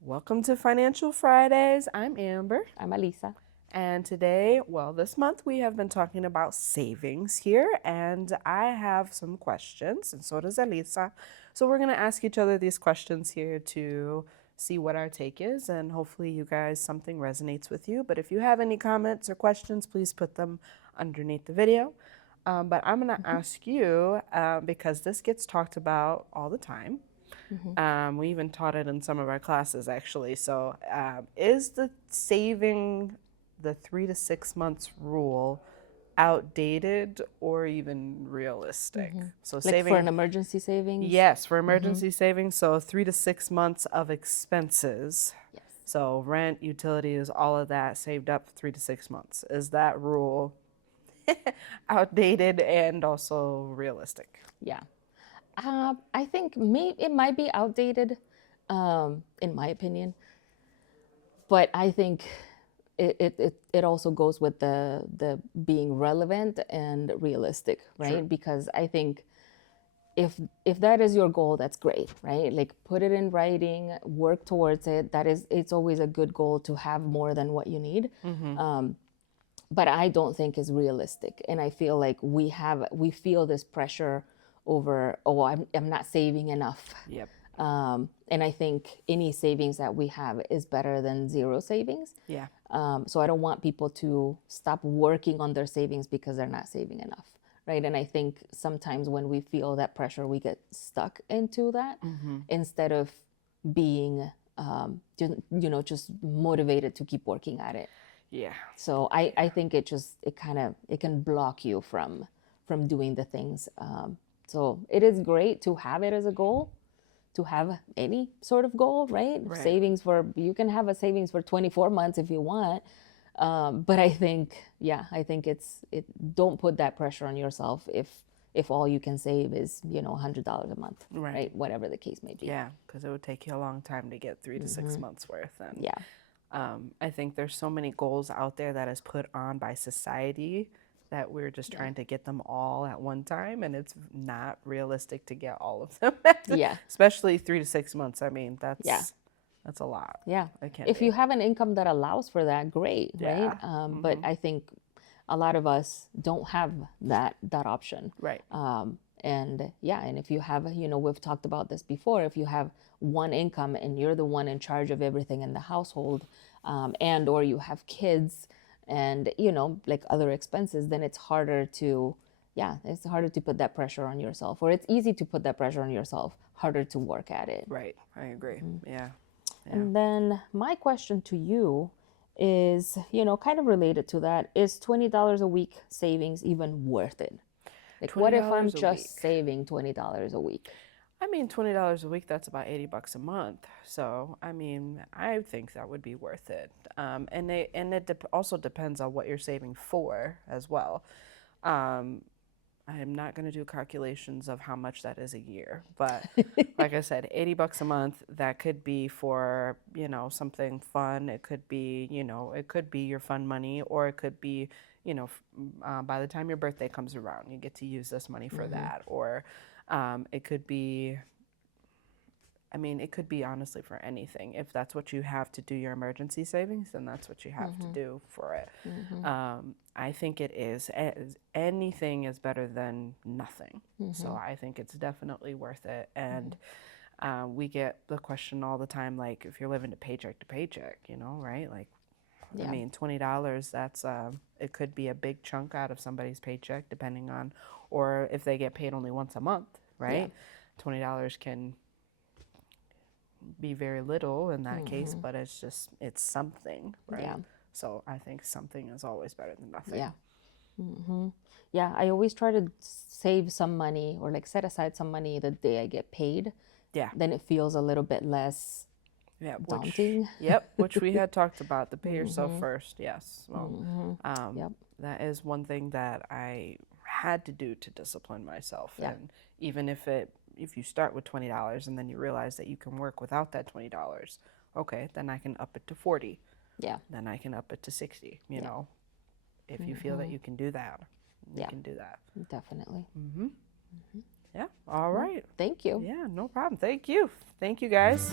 Welcome to Financial Fridays. I'm Amber. I'm Alisa. And today, this month we have been talking about savings here, and I have some questions, and so does Elisa. So we're going to ask each other these questions here to see what our take is, and hopefully you guys, something resonates with you. But if you have any comments or questions, please put them underneath the video. But I'm going to ask you, because this gets talked about all the time. We even taught it in some of our classes, actually. So, is the saving the 3 to 6 months rule outdated or even realistic? So, Like saving for an emergency savings? yes, for emergency savings. So, 3 to 6 months of expenses. Yes. So, rent, utilities, all of that saved up 3 to 6 months. Is that rule outdated and also realistic? Yeah. I think it might be outdated, in my opinion, but I think it also goes with the being relevant and realistic, right? True. Because I think if that is your goal, that's great, right? Like put it in writing, work towards it. It's always a good goal to have more than what you need. But I don't think is realistic. And I feel like we feel this pressure over, oh, I'm not saving enough. Yep. And I think any savings that we have is better than zero savings. Yeah. So I don't want people to stop working on their savings because they're not saving enough, right? And I think sometimes when we feel that pressure, we get stuck into that instead of being, just motivated to keep working at it. Yeah. So I think it can block you from doing the things. So it is great to have it as a goal, to have any sort of goal, right? Right. You can have a savings for 24 months if you want. But I think don't put that pressure on yourself if all you can save is, $100 a month, right? Whatever the case may be. Yeah, because it would take you a long time to get 3 to 6 months worth. And Yeah. I think there's so many goals out there that is put on by society that we're just trying to get them all at one time, and it's not realistic to get all of them. Yeah. Especially 3 to 6 months. I mean, Yeah. that's a lot. Yeah. It can If be. you have an income that allows for that, great, right? Yeah. But I think a lot of us don't have that option. Right. And if you have, we've talked about this before, if you have one income and you're the one in charge of everything in the household, and or you have kids and, like other expenses, then it's harder to put that pressure on yourself, or it's easy to put that pressure on yourself, harder to work at it. Right. I agree. Yeah. And then my question to you is, kind of related to that, is $20 a week savings even worth it? Like, what if I'm $20 a just week. saving $20 a week? I mean, $20 a week, that's about $80 a month. So, I mean, I think that would be worth it. And it also depends on what you're saving for as well. I'm not going to do calculations of how much that is a year, but like I said, $80 a month, that could be for, something fun. It could be, it could be your fun money, or it could be, by the time your birthday comes around, you get to use this money for that. Or it could be, it could be honestly for anything. If that's what you have to do your emergency savings, then that's what you have to do for it. I think it is. Anything is better than nothing. So I think it's definitely worth it. And we get the question all the time, like, if you're living to paycheck, right? Like, Yeah. I mean, $20, that's, it could be a big chunk out of somebody's paycheck, depending on, or if they get paid only once a month, right? $20 can be very little in that case, but it's something, right? Yeah. So I think something is always better than nothing. Yeah. Yeah, I always try to save some money, or like set aside some money the day I get paid. Yeah. Then it feels a little bit less daunting. Which we had talked about, the pay yourself first. Yes. Well, Yep. that is one thing that I had to do to discipline myself. Yeah. And even if you start with $20 and then you realize that you can work without that $20, okay, then I can up it to 40. Yeah. Then I can up it to 60, you know. If you feel that you can do that, you can do that. Definitely. Yeah. All right. Thank you. Yeah, no problem. Thank you. Thank you, guys.